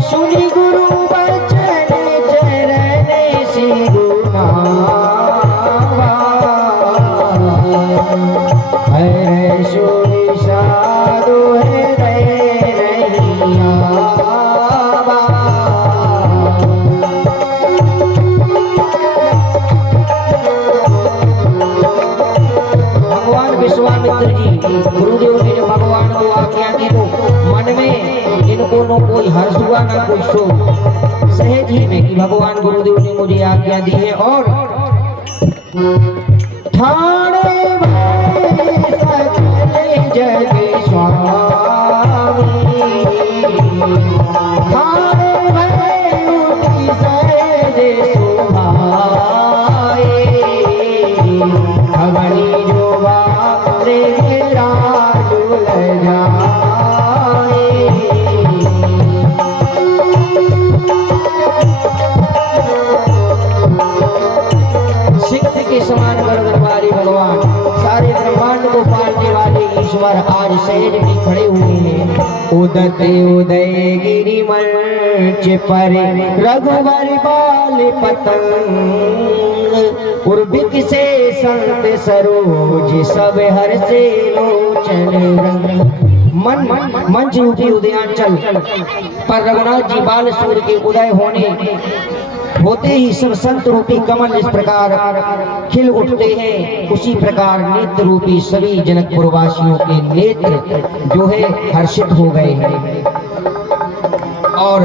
सुनी गुरु बचन चरण सिरुनावा है सुनी साधु हृदय नहीं आवा। भगवान विश्वामित्र जी गुरुदेव ने भगवान को आज्ञा दी तो मन में इनको न कोई हर्ष हुआ ना कोई शोक, सहज ही में कि भगवान गुरुदेव ने मुझे आज्ञा दी है। और ठाणे सकल जग स्वामी ठाणे उठी सहज सुभाए अवनी जो बारे राजुल जाए। सिंह के समान गर्दन वाले भगवान सारे ब्रह्मांड को पालने वाले ईश्वर आज सहज में खड़े हुए हैं। उदत उदय गिरि मंच पर रघुवर बाल पतंग उर्बिक से संत सरोज सब हर से लोचन रंग। मंच रूपी उदयांचल पर रघुनाथ जी बाल सूर्य के उदय होते ही सब संत रूपी कमल इस प्रकार खिल उठते हैं, उसी प्रकार नेत्र रूपी सभी जनकपुर वासियों के नेत्र जो है हर्षित हो गए हैं। और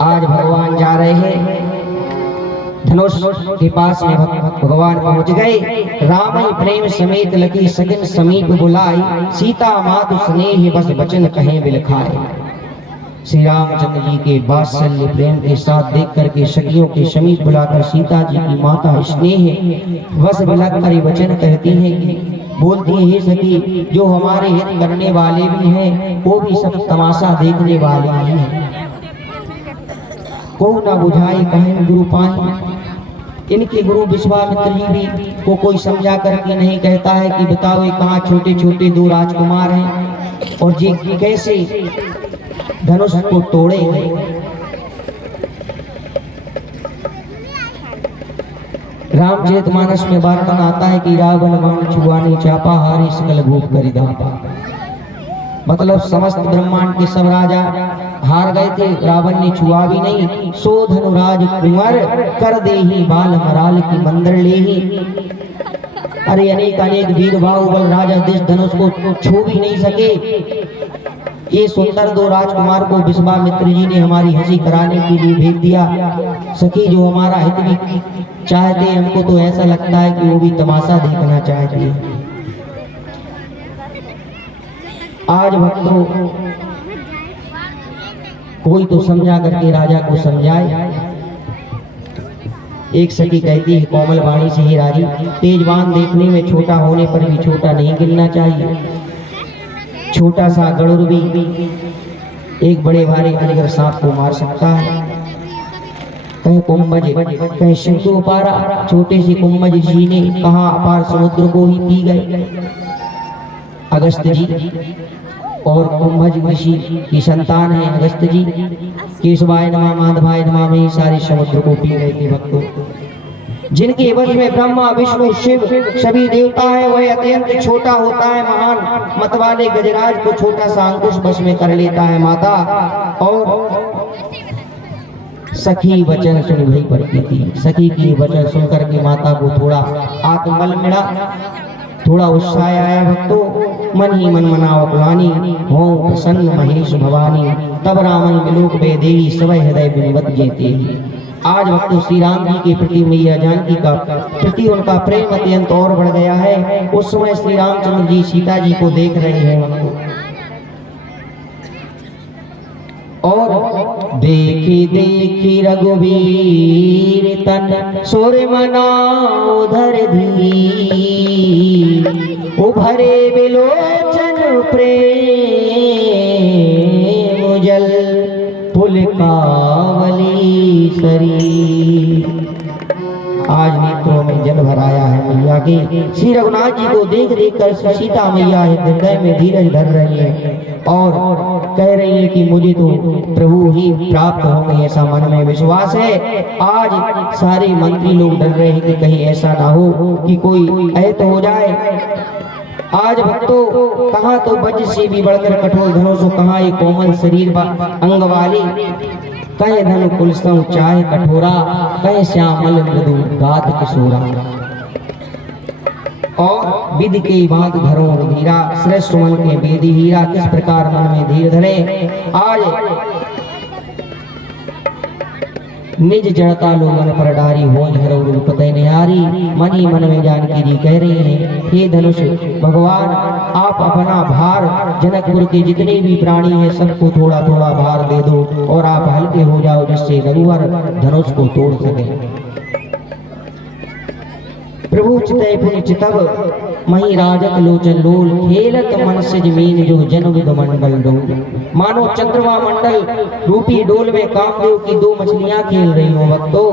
आज भगवान जा रहे हैं धनुष के पास में भगवान पहुंच गए। राम ही प्रेम समेत लकी सगन समीप बुलाई सीता मातु स्नेह बस वचन कहें बिलखाए। श्री रामचंद्र जी के वात्सल्य प्रेम के साथ देख करके सखियों के समीप बुलाकर सीता जी की माता स्नेह बस बिलखकर वचन कहती है कि बोलती है हे सखी जो हमारे हित करने वाले भी हैं वो भी सब तमाशा देखने वाले ही हैं। को ना बुझाए कहे गुरु पाए। इनके गुरु विश्वामित्र जी भी को कोई समझा करके नहीं कहता है कि बताओ ये कहाँ छोटे छोटे दो राजकुमार हैं और जी कैसे धनुष को तोड़ेंगे। रामचरितमानस में वर्णन आता है कि रावण बाण छुआने चापा हारी सकल भूप करिधापा। मतलब समस्त ब्रह्मांड के सब राजा हार गए थे, रावण ने छुआ भी नहीं। सो धनुराज कुंवर कर दे ही बाल मराल की मंदिर ले ही। अरे अनेक अनेक वीर बाहुबल राजा देश धनुष को छू भी नहीं सके। ये सुंदर दो राजकुमार को विश्वामित्र जी ने हमारी हंसी कराने के लिए भेज दिया। सखी जो हमारा हित भी चाहते हैं, हमको तो ऐसा लगता है कि वो भी तमाशा देखना चाहते हैं। आज भक्तों कोई तो समझा करके राजा को समझाए। एक सखी कहती है कोमल वाणी से ही राजी तेजवान देखने में छोटा होने पर भी छोटा नहीं गिरना चाहिए। छोटा सा गरुड़ भी एक बड़े भारी अजगर सांप को मार सकता है। कहीं कुंभज कहीं सिंधु अपारा छोटे से कुंभज जी ने कहा अपार समुद्र को ही पी गए। अगस्त जी और कुंभज ऋषि की संतान है अगस्त जी। केशवाय नमः माधवाय नमः में सारे समुद्र को पी गए थे भक्तों। जिनके वश में ब्रह्मा विष्णु शिव सभी देवता है वह अत्यंत छोटा होता है महान। मतवाले गजराज को छोटा सा अंकुश वश में कर लेता है माता। और सखी वचन सुन भई पड़ती थी। सखी की वचन सुनकर के माता को थोड़ा आत्मबल मिला, थोड़ा उत्साह आया भक्तों। मन ही मन मनाओ कुलानी हो प्रसन्न महेश भवानी तब रामन विलोक वे देवी सवै हृदय बिनवत जेते। आज भक्तों श्री राम जी के प्रति मैया जानकी का प्रति उनका प्रेम अत्यंत और बढ़ गया है। उस समय श्री रामचंद्र जी सीता जी को देख रहे हैं भक्तों। और देखी देखी रघुवीर तन सुर मना उधर धी उभरे बिलोचन प्रेम जल पुलकावली शरीर। आज नेत्रों में जल भराया है मैया के। श्री रघुनाथ जी को देख देख कर सीता मैया हृदय में धीरज धर रही है और कह रही है कि मुझे तो प्रभु ही प्राप्त होंगे, ऐसा मन में विश्वास है। आज सारे मंत्री लोग डर रहे हैं कि कहीं ऐसा ना हो कि कोई ऐत हो जाए। आज भक्तों कहाँ तो वज्र से भी बढ़कर कठोर धनुष, कहाँ ये कोमल शरीर अंग वाली, कहे धनु कुलसम चाहे कठोरा, कहे श्यामल मृदु गात किशोरा। और विधि के बात धरो धीरा, श्रेष्ठ मन के वेदी हीरा, किस प्रकार मन में धीर धरे। आज निज जड़ता लोगन पर डारी हो रूप निहारी, मन ही मन में जानकी जी कह रही हैं, हे धनुष भगवान आप अपना भार जनकपुर के जितने भी प्राणी हैं सबको थोड़ा थोड़ा भार दे दो और आप हल्के हो जाओ, जिससे रघुवर धनुष को तोड़ सके। प्रभु चितय पुनि चितव मही राजक लोचन लोल, खेलत मन से जमीन जो जन्म मंडल डोल। मानो चंद्रमा मंडल रूपी डोल में कामदेव की दो मछलियां खेल रही हो भक्तों।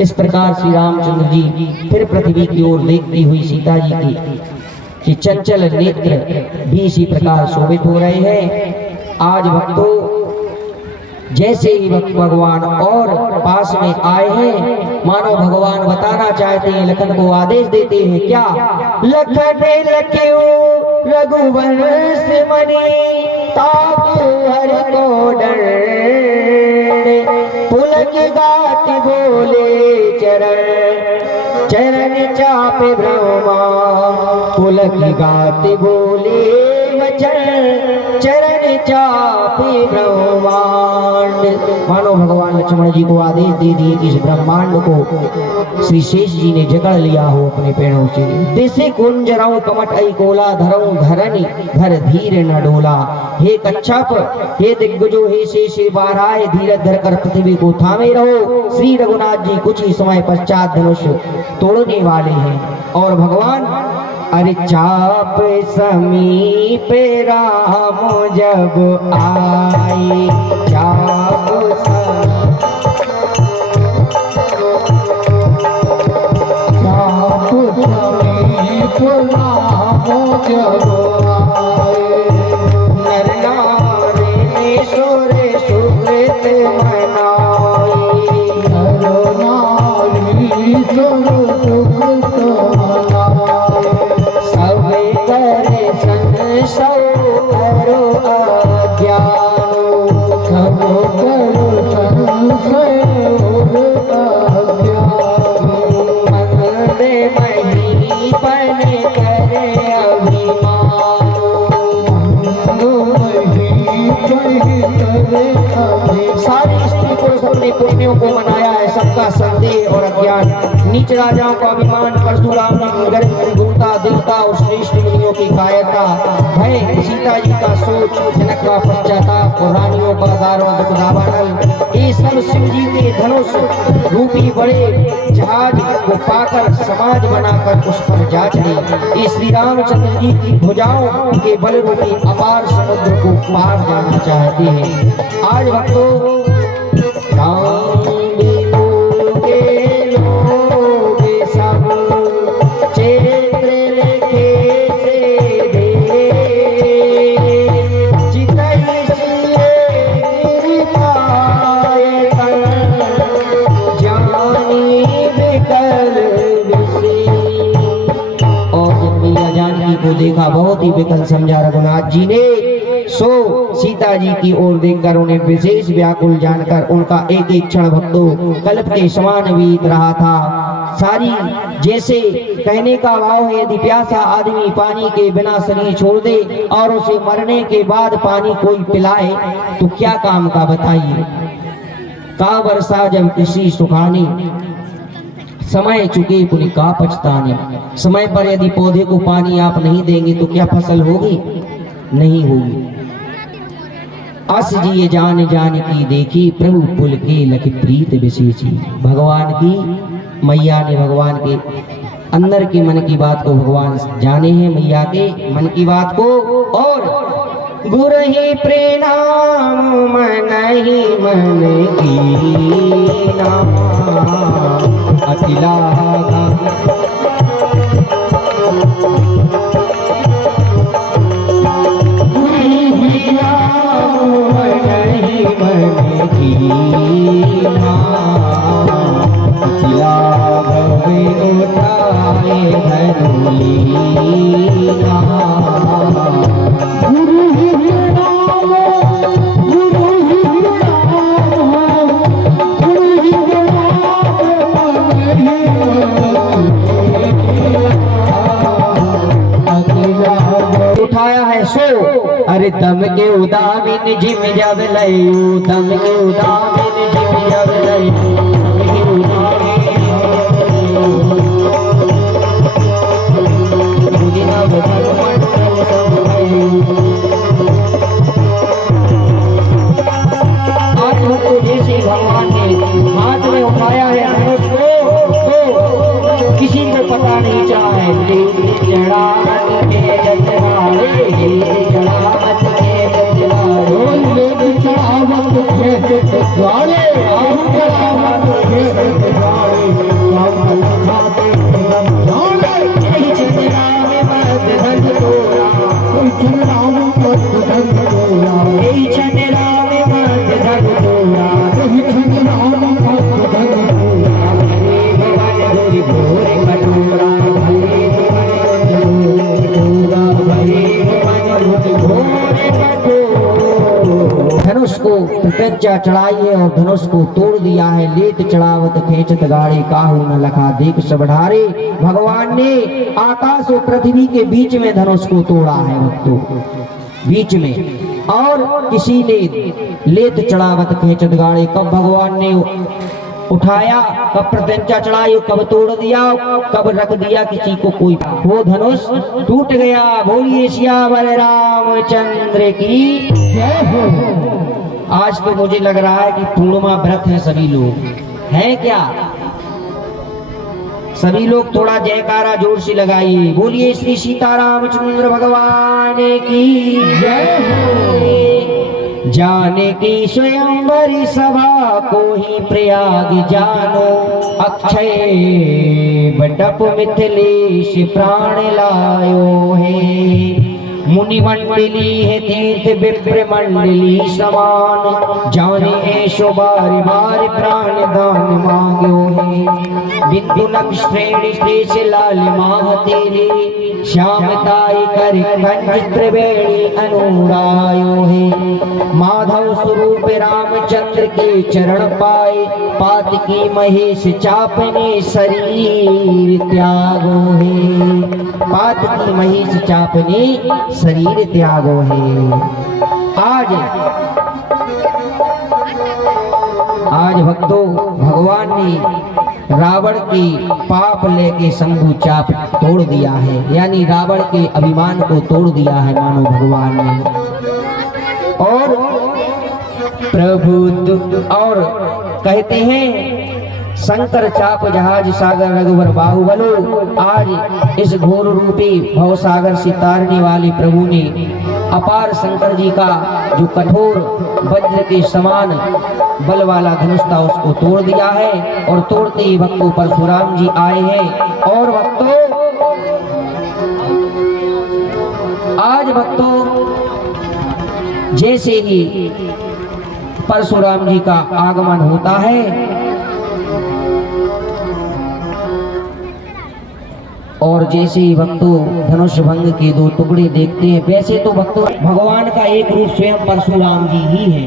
इस प्रकार श्री रामचंद्र जी फिर पृथ्वी की ओर देखती हुई सीता जी की चंचल नेत्र भी इसी प्रकार शोभित हो रहे हैं। आज भक्तों जैसे ही भगवान और पास में आए हैं, मानो भगवान बताना चाहते हैं, लखन को आदेश देते हैं क्या, लखन लख्यो रघुवंश मणि ताकि हरि को डर, पुलक गात बोले चरण चरण चापे ब्रह्मा, पुलक गात बोले वचन चरण चापे ब्रह्मांड। मानो भगवान लक्ष्मण जी को आदेश दे दिए कि इस ब्रह्मांड को श्री शेष जी ने जकड़ लिया हो अपने पैरों से। दिसे कुंजराऊ कमट आई कोला, धरऊ धरनी धर धीर न डोला। हे कच्छप हे दिग्गजो हे शेष बाराए, धीरज धर कर पृथ्वी को थामे रहो। श्री रघुनाथ जी कुछ ही समय पश्चात धनुष तोड़ने वाले हैं और भगवान अरे चाप समीप राम जब आए, चाप समीप राम जब आए, नर नारी सोरे सुकृत मनाए, नर नारी सोरे सुकृत मनाए, सब करे संसो करो अज्ञानो, सब करो संसो अज्ञानो, मन में महीपन करे अभिमानो, मन महीपन करे अभिमानो। सारी स्त्री पुरुष अपने पुण्यों को मनाया है, सबका संदेह और अज्ञान, नीच राजाओं का अभिमान, परशुराम की गर्भ गुणता देवता और श्रेष्ठ मुनियों की कायरता, भय सीता जी का सोच, जनक का पश्चाताप और रानियों का दारुण दुख दावानल, ये सब शिव जी के धनुष रूपी बड़े जहाज को पाकर समाज बनाकर उस पर जा चढ़े। ये श्री रामचंद्र जी की भुजाओं के बल रूपी अपार समुद्र को पार जाना चाहते हैं। आज भक्तों देखा, बहुत ही विकल समझा रघुनाथ जी ने, सो सीता जी की ओर देखकर उन्हें विशेष व्याकुल जानकर उनका एक एक क्षण भक्तों कल्प के समान बीत रहा था। सारी जैसे कहने का भाव है, यदि प्यासा आदमी पानी के बिना शरीर छोड़ दे और उसे मरने के बाद पानी कोई पिलाए तो क्या काम का बताइए। का वर्षा जब किसी सुखानी, समय चुके पुनि का पछताने। समय पर यदि पौधे को पानी आप नहीं देंगे तो क्या फसल होगी? नहीं होगी। अस जी जान जान की देखी, प्रभु पुल के लख प्रीत विशेषी। भगवान की मैया ने भगवान के अंदर के मन की बात को भगवान जाने हैं, मैया के मन की बात को। और गुर ही प्रणाम मन ही मन की नाम अखिला उठाया है सो। अरे दम के उदामिन जिम जब लयो, दम के उदामिन जिम जब लयो, जैसे भगवान ने हाथ में उठाया है धनुष को, तो किसी को पता नहीं चला है। चढ़ावत के जतनारे, चढ़ावत के जतनारे, चढ़ावत के जतनारे, चढ़ावत के जतनारे, यही चंद्रा में मत धन तोरा, चंद्रा में मत धन तोरा, यही चंद्रा में मत धन तोरा, यही चंद्रा में मत धन तोरा, भले भवन भूरि भोरे कटोरा, भले भवन कटोरा, भले भवन भोरे कटोरा। धनुष को प्रत्यंचा चढ़ाई है और धनुष को तोड़ दिया है। लेत चढ़ावत खेचत गाड़े, काहू न लखा देख सब ढारे। भगवान ने आकाश और पृथ्वी के बीच में धनुष को तोड़ा है, भक्तों, बीच में। और किसी ने लेत चढ़ावत खेचत गाड़े, कब भगवान ने उठाया, कब प्रत्यंचा चढ़ाई, कब तोड़ दिया, कब रख दिया किसी को कोई, वो धनुष टूट गया। बोलिए सियावर रामचंद्र की जय हो। आज तो मुझे लग रहा है कि पूर्णिमा व्रत है, सभी लोग हैं क्या? सभी लोग थोड़ा जयकारा जोर से लगाइए। बोलिए श्री सीतारामचंद्र भगवान की जय हो। जाने की स्वयंवरी सभा को ही प्रयाग जानो, अक्षय बडप मिथिलेश प्राण लायो है। मुनि मंडली है तीर्थ विप्र मंडली समान, जाने ऐशो बार बार प्राण दान मांगो है। बिंदु नक्ष श्रेणी शेष लाल माह तेरे, श्यामताई कर कंज त्रिवेणी अनुरायो है। माधव स्वरूप रामचंद्र के चरण पाए, पात की महेश चापने शरीर त्यागो है। पात की महेश चापने शरीर त्यागो है। आज भक्तों, भगवान ने रावण के पाप लेके शंभु चाप तोड़ दिया है, यानी रावण के अभिमान को तोड़ दिया है मानो भगवान ने। और प्रभु और कहते हैं शंकर चाप जहाज सागर रघुवर बाहुबलो। आज इस घोर रूपी भव सागर से तारने वाले प्रभु ने अपार शंकर जी का जो कठोर वज्र के समान बल वाला धनुष था उसको तोड़ दिया है। और तोड़ते ही भक्तों परशुराम जी आए हैं। और भक्तों, आज भक्तों जैसे ही परशुराम जी का आगमन होता है और जैसे ही भक्तों धनुष भंग के दो टुकड़े देखते हैं, वैसे तो भक्तों भगवान का एक रूप स्वयं परशुराम जी ही है,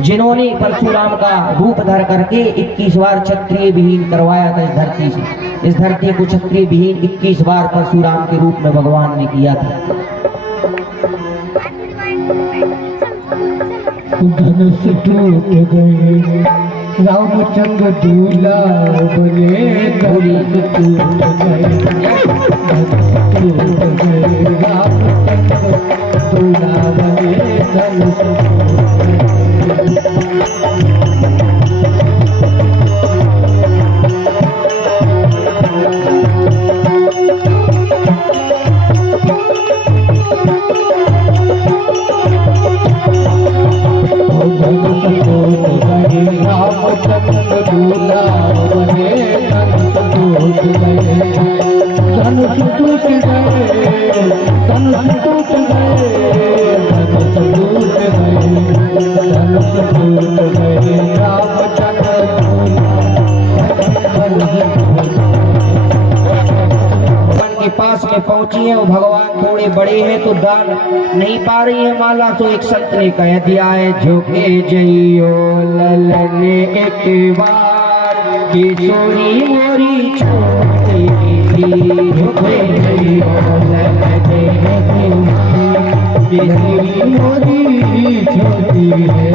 जिन्होंने परशुराम का रूप धर करके 21 बार क्षत्रिय विहीन करवाया था इस धरती से। इस धरती को क्षत्रिय विहीन 21 बार परशुराम के रूप में भगवान ने किया था। धनुष टूट गए, रामचंद्र दूल्हा बने। धनुष टूट गए, धनुष टूट गए, रामचंद्र दूल्हा बने। धनुष रामचंद्र दूल्हा बने। धनुष टूट गए, धनुष टूट गए, धनुष टूट गए, धनुष टूट गए, धनुष टूट गए, रामचंद्र के पास में पहुंची है। वो भगवान थोड़े बड़े हैं तो डाल नहीं पा रही है माला, तो एक संत ने कह दिया है, झुके जइयो ललन एक बार, किशोरी मोरी छोटी, झुके जइयो ललन एक बार। लली मोरी छोटी है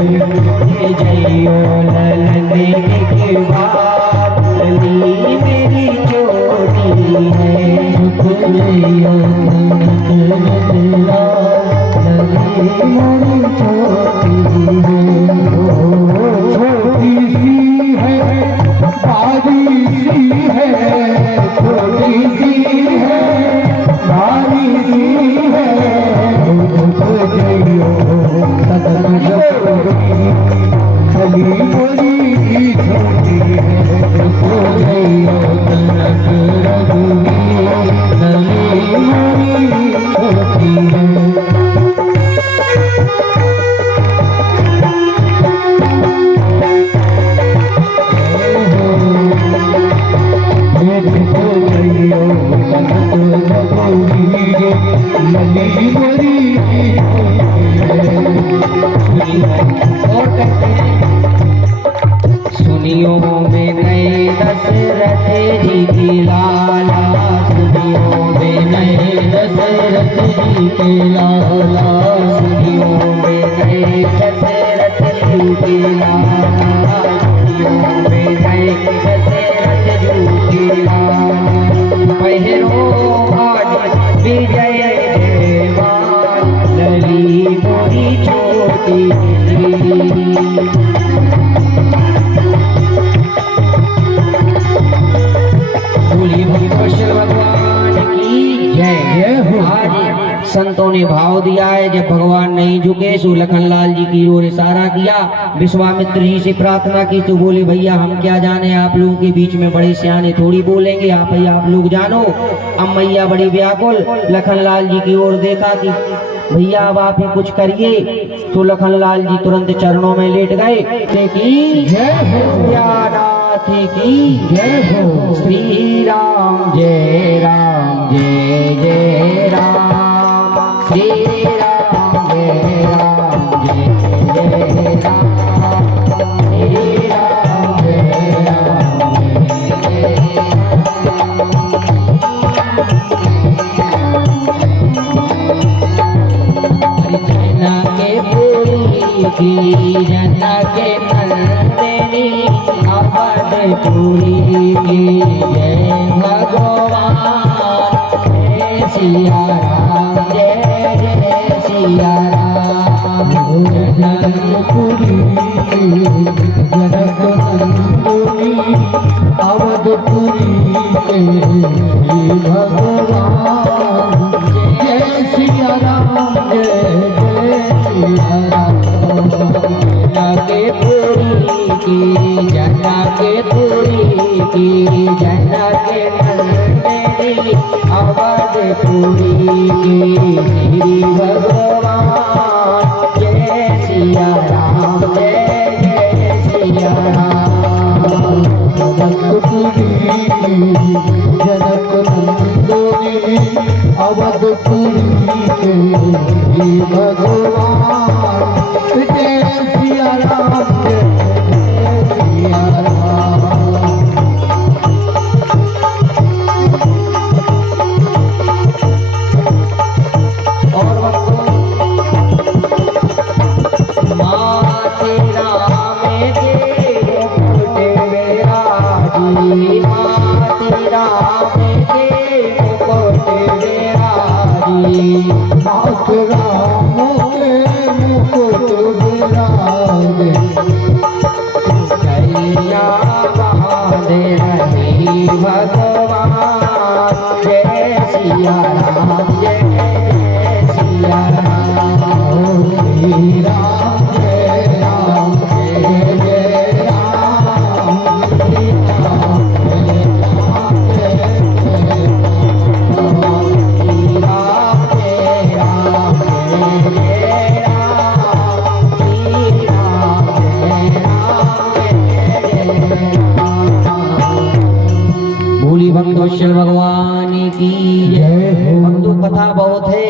जइयो ललने की बात लली मेरी छोटी है जइयो लली मोरी छोटी सी है बारी सी है छोटी सी है बारी सी है जइयो लली मोरी छोटी है जइयो लली मोरी छोटी है सुनियो में नए दशरथ जी की लाला सुनियो में नए दशरथ जी की लाला सुनियो में नए दशरथ जी की लाला सुनियो में नए दशरथ जी की लाला पहरो आज विजय देवान लली मोरी छोटी भगवान की जय हो। आज संतों ने भाव दिया है जब भगवान नहीं झुके सो लखनलाल जी की ओर इशारा किया विश्वामित्र जी से प्रार्थना की तो बोले भैया हम क्या जाने आप लोगों के बीच में बड़े सियाने थोड़ी बोलेंगे आप लोग जानो। अब मैया बड़ी व्याकुल लखनलाल जी की ओर देखा कि भैया अब आप ही कुछ करिए तो लखनलाल जी तुरंत चरणों में लेट गए की जय हो की जय हो श्री राम जय जय राम श्री राम जय जय राम श्री राम जय जना के पूरी की जना के नंदिनी पूरी की जय भगवान जय सिया राम जय जय सिया राम जनकपुरी जनकनंदनी अवधपुरी के श्री भगवान जय सिया राम जय जय सिया राम के पूरी की जना के पूरी की जना के नंदिनी अवधपुरी की श्री भगवान जय सिया राम जय जय सिया राम जनकपुरी जनकनंदनी अवधपुरी के श्री भगवान जय सिया राम जय सिया राम। और माते राम के मुकुट विराजी माते राम के मुकुट विराजी मात राम के मुकुट विराजे कैया बांध रही भगवान जय सिया राम जय जय सिया राम श्री राम जय राम जय जय राम श्री राम जय राम जय जय राम श्री राम जय राम जय जय राम श्री राम जय राम जय जय राम। भोली भक्तवत्सल भगवान की जय हो। भक्तों कथा बहुत है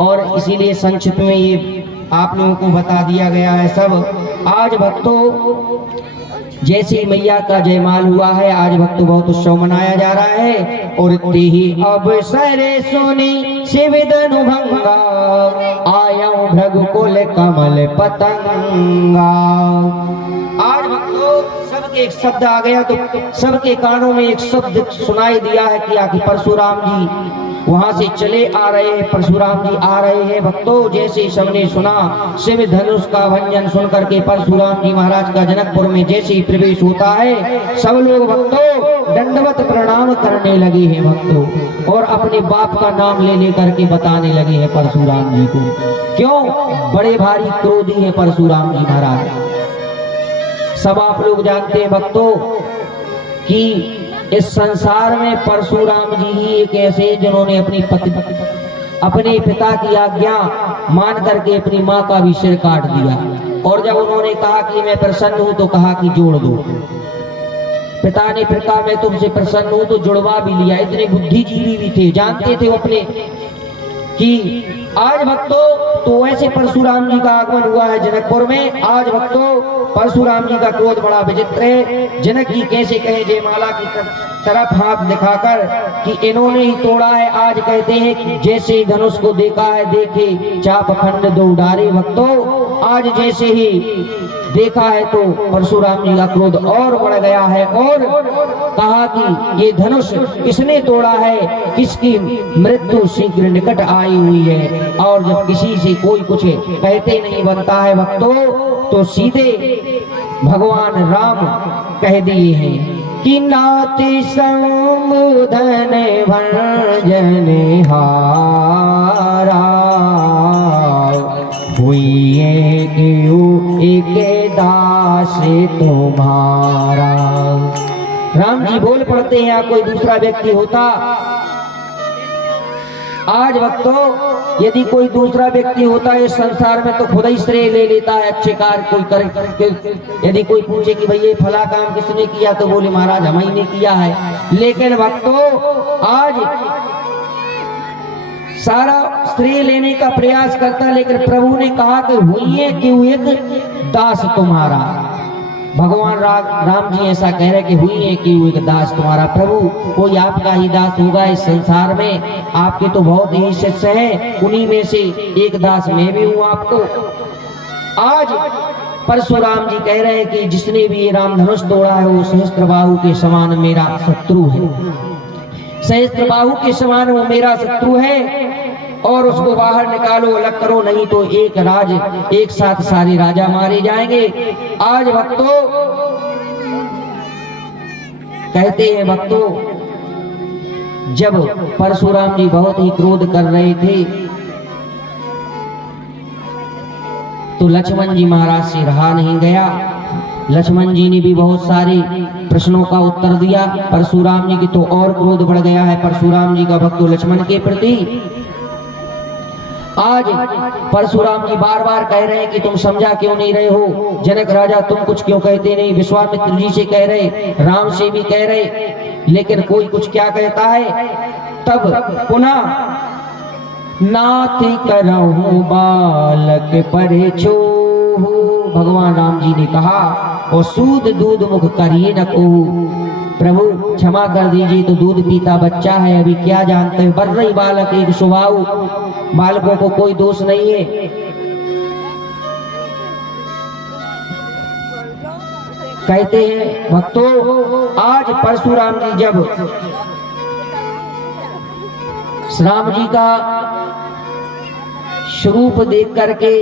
और इसीलिए संक्षिप्त में ये आप लोगों को बता दिया गया है सब। आज भक्तों जैसे ही मैया का जयमाल हुआ है, आज भक्त बहुत उत्सव मनाया जा रहा है। और ते ही अवसर सोनी शिवधनु भंगा, आया भृगुकुल कमल पतंगा। आज भक्तों सबके एक शब्द आ गया तो सबके कानों में एक शब्द सुनाई दिया है कि आखिर परशुराम जी वहां से चले आ रहे हैं, परशुराम जी आ रहे हैं। भक्तों जैसे ही सबने सुना शिव धनुष का भंजन सुन करके परशुराम जी महाराज का जनकपुर में जैसे ही प्रवेश होता है, सब लोग भक्तों दंडवत प्रणाम करने लगे हैं भक्तों, और अपने बाप का नाम ले लेकर के बताने लगे हैं परशुराम जी को। क्यों? बड़े भारी क्रोधी है परशुराम जी महाराज। सब आप लोग जानते हैं भक्तों कि इस संसार में परशुराम जी ही एक ऐसे जिन्होंने अपने पिता की आज्ञा मान करके अपनी मां का भी सिर काट दिया। और जब उन्होंने कहा कि मैं प्रसन्न हूं तो कहा कि जोड़ दो। पिता ने फिर कहा मैं तुमसे प्रसन्न हूं तो जुड़वा भी लिया। इतने बुद्धिजीवी भी थे, जानते थे अपने कि आज भक्तों तो ऐसे परशुराम जी का आगमन हुआ है जनकपुर में। आज भक्तों परशुराम जी का क्रोध बड़ा विचित्र है। जनक जी कैसे कहे जयमाला की तरफ हाथ दिखाकर कि इन्होंने ही तोड़ा है। आज कहते हैं कि जैसे ही धनुष को देखा है, देखे चाप खंड दो डारे। भक्तों आज जैसे ही देखा है तो परशुराम जी का क्रोध और बढ़ गया है और कहा कि ये धनुष किसने तोड़ा है, किसकी मृत्यु शीघ्र निकट आई हुई है। और जब किसी से कोई कुछ कहते नहीं बनता है भक्तों, तो सीधे भगवान राम कह दिए हैं कि नाति संबोधन भंजन हारा, हुई है क्यों एक दास तुम्हारा। राम जी बोल पड़ते हैं, या कोई दूसरा व्यक्ति होता। आज भक्तों यदि कोई दूसरा व्यक्ति होता है इस संसार में तो खुद ही श्रेय ले लेता है, अच्छे कार्य कोई करे। यदि कोई पूछे कि भाई ये फला काम किसने किया तो बोले महाराज हम ही ने किया है। लेकिन भक्तों आज सारा श्रेय लेने का प्रयास करता, लेकिन प्रभु ने कहा कि हुई है क्यों एक दास तुम्हारा। भगवान राम जी ऐसा कह रहे कि हुई है कि एक दास तुम्हारा। प्रभु कोई आपका ही दास होगा इस संसार में? आपके तो बहुत ही शिष्य हैं, उन्हीं में से एक दास मैं भी हूं आपको। आज परशुराम जी कह रहे हैं कि जिसने भी ये रामधनुष तोड़ा है वो सहस्त्रबाहु के समान मेरा शत्रु है, सहस्त्रबाहु के समान वो मेरा शत्रु है। और उसको बाहर निकालो, अलग करो, नहीं तो एक साथ सारे राजा मारे जाएंगे। आज भक्तों कहते हैं भक्तों जब परशुराम जी बहुत ही क्रोध कर रहे थे तो लक्ष्मण जी महाराज से रहा नहीं गया। लक्ष्मण जी ने भी बहुत सारे प्रश्नों का उत्तर दिया। परशुराम जी की तो और क्रोध बढ़ गया है परशुराम जी का भक्तों लक्ष्मण के प्रति। आज परशुराम जी बार बार कह रहे हैं कि तुम समझा क्यों नहीं रहे हो, जनक राजा तुम कुछ क्यों कहते नहीं। विश्वामित्र जी से कह रहे, राम से भी कह रहे, लेकिन कोई कुछ क्या कहता है। तब पुनः नाति करहूं बालक परे छोहू, भगवान राम जी ने कहा, और सूद दूध मुख करिए न कहूं। प्रभु क्षमा कर दीजिए, तो दूध पीता बच्चा है, अभी क्या जानते हैं। बर्रई बालक एक स्वभाव, बालकों को कोई दोष नहीं है। कहते हैं भक्तों आज परशुराम जी जब राम जी का स्वरूप देख करके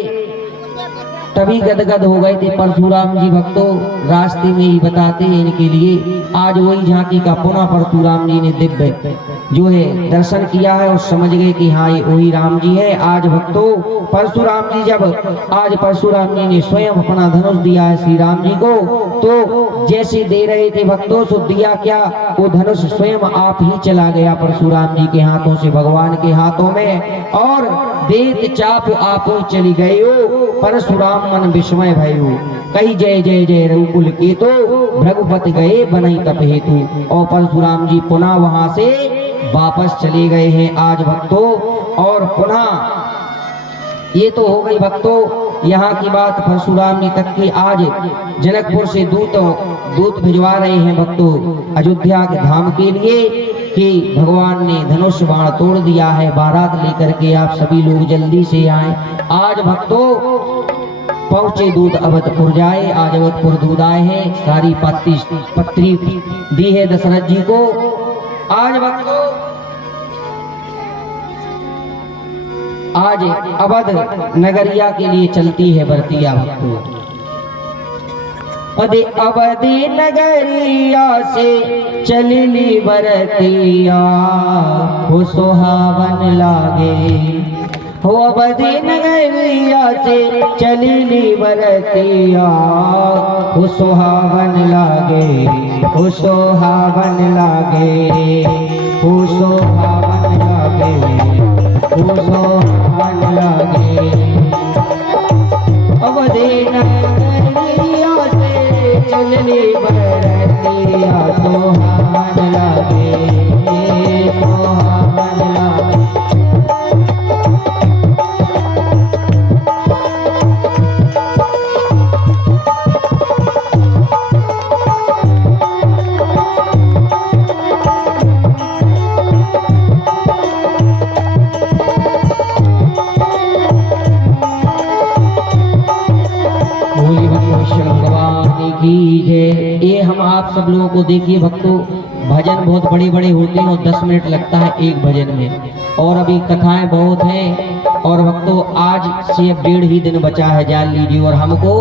तभी गदगद हो गए थे परशुराम जी। भक्तों रास्ते में ही बताते हैं इनके लिए। आज वही झांकी का पुनः परशुराम जी ने दिव्य जो है दर्शन किया है और समझ गए कि हाँ ये वही राम जी है। आज भक्तों परशुराम जी जब आज परशुराम जी ने स्वयं अपना धनुष दिया है श्री राम जी को, तो जैसे दे रहे थे भक्तों सो दिया क्या, वो धनुष स्वयं आप ही चला गया परशुराम जी के हाथों से भगवान के हाथों में, और देत चाप आप चली गए हो। परशुराम मन विस्मय भयो, कही जय जय जय रघुकुल के तो भृगुपति गए बनई तप हेतु। और परशुराम जी पुनः वहां से वापस चले गए हैं आज भक्तों। और पुनः ये तो हो गई भक्तों यहाँ की बात परशुराम जी तक की आज जनकपुर से दूत भिजवा रहे हैं भक्तों अयोध्या के धाम के लिए कि भगवान ने धनुष बाण तोड़ दिया है, बारात लेकर के आप सभी लोग जल्दी से आए। आज भक्तों पहुंचे दूत अवधपुर जाए, आज अवधपुर दूत आए हैं, सारी पत्री दी है दशरथ जी को। आज भक्तों आज अवध नगरिया के लिए चलती है बरतिया भक्तों। अवधि नगरिया से चलली बरतिया हो सुहावन लागे, हो अवधि नगरिया से चलली बरतिया हो सुहावन लागे, हो सुहावन लागे, हो सुहावन लागे, हो सुहावन लागे। अवधि नगरिया से चलली बरतिया सुहावन लागे, सुहावन लागे। ये हम आप सब लोगों को देखिए भक्तों, भजन बहुत बड़े बड़े होते हैं और 10 मिनट लगता है एक भजन में, और अभी कथाएं बहुत हैं। और भक्तों आज से 1.5 ही दिन बचा है, जान लीजिए, और हमको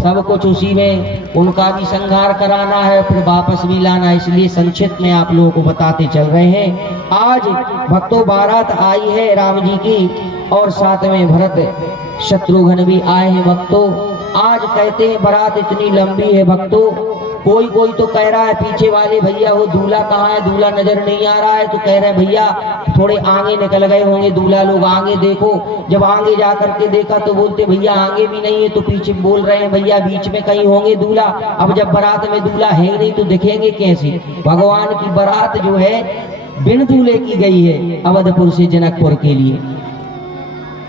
सब कुछ उसी में उनका भी संहार कराना है, फिर वापस भी लाना है, इसलिए संक्षिप्त में आप लोगों को बताते चल रहे हैं। आज भक्तों बारात आई है राम जी की, और साथ में भरत शत्रुघ्न भी आए हैं भक्तों। आज कहते हैं बारात इतनी लंबी है भक्तों, कोई तो कह रहा है पीछे वाले भैया वो दूल्हा कहाँ है, दूल्हा नजर नहीं आ रहा है, तो कह रहे हैं भैया थोड़े आगे निकल गए होंगे दूल्हा लोग, आगे देखो। जब आगे जा करके देखा तो बोलते भैया आगे भी नहीं है, तो पीछे बोल रहे हैं भैया बीच में कहीं होंगे दूल्हा। अब जब बारात में दूल्हा है ही नहीं तो दिखेंगे कैसे। भगवान की बारात जो है बिन दूल्हे की गई है अवधपुर से जनकपुर के लिए।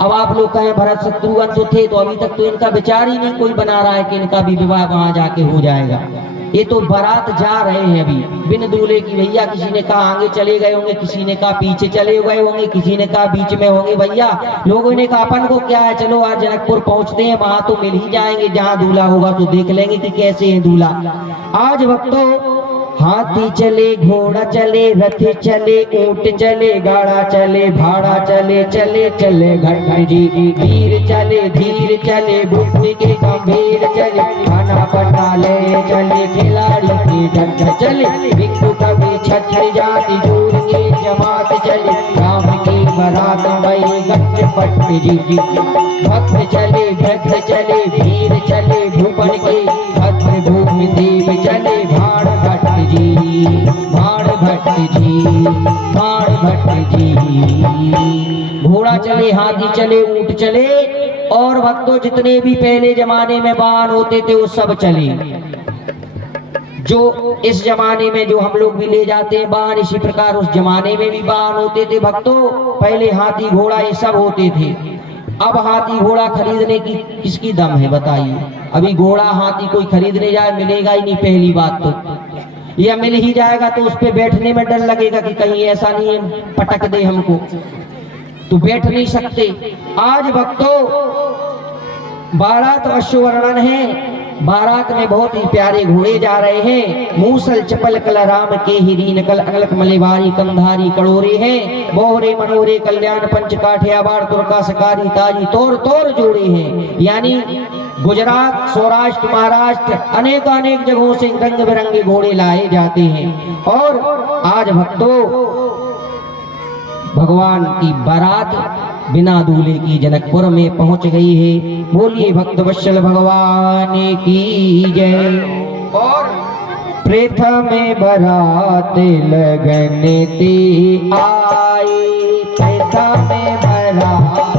अब आप लोग कहें भरत शत्रुघ्न तो थे, तो अभी तक तो इनका विचार ही नहीं कोई बना रहा है कि इनका भी विवाह वहां जाके हो जाएगा। ये तो बारात जा रहे हैं अभी बिन दूल्हे की। भैया किसी ने कहा आगे चले गए होंगे, किसी ने कहा पीछे चले गए होंगे, किसी ने कहा बीच में होंगे। भैया लोगों ने कहा अपन को क्या है, चलो आज जनकपुर पहुंचते हैं, वहां तो मिल ही जाएंगे, जहां दूल्हा होगा तो देख लेंगे कि कैसे है दूल्हा। आज भक्तों हाथी चले, घोड़ा चले, रथ चले, ऊंट चले, गाड़ा चले, भाड़ा चले, चले चले घट जी, वीर चले, धीर चले, बुद्धि के गंभीर चले, खाना पटाले चले, खिलाड़ी के ढंग चले, भिक्षु कवि छत्र जाति जोर के जमात चले, राम की बारात मई गट पट जी। भक्त चले, भक्त चले, वीर चले, भूपन के भद्र भूमि देव चले, भाड़ भट्ट जी, भाड़ भट्ट जी, भाड़ भट्ट जी। घोड़ा चले, हाथी चले, ऊंट चले, और भक्तों जितने भी पहले जमाने में वाहन होते थे वो सब चले। जो इस जमाने में जो हम लोग भी ले जाते हैं वाहन, इसी प्रकार उस जमाने में भी वाहन होते थे भक्तों। पहले हाथी घोड़ा ये सब होते थे। अब हाथी घोड़ा खरीदने की किसकी दम है बताइए। अभी घोड़ा हाथी कोई खरीदने जाए मिलेगा ही नहीं पहली बात तो, या मिल ही जाएगा तो उस पे बैठने में डर लगेगा कि कहीं ऐसा नहीं है पटक दे हमको, तो बैठ नहीं सकते। आज भक्तों बारात अश्ववर्णन है, बारात में बहुत ही प्यारे घोड़े जा रहे हैं। मूसल चपल कल राम के हिरी नकल अनलक मलेवारी कंधारी कड़ोरे हैं, बोहरे मनोरे कल्याण पंच काठियावाड़ तुर्का सकारी ताजी तोर तोर जोड़े हैं। यानी गुजरात, सौराष्ट्र, महाराष्ट्र अनेक जगहों से रंग बिरंगे घोड़े लाए जाते हैं। और आज भक्तों भगवान की बारात बिना दूल्हे की जनकपुर में पहुंच गई है। बोलिए भक्त वत्सल भगवान की जय। और प्रथम बारात लगन ते आई, प्रथम बारात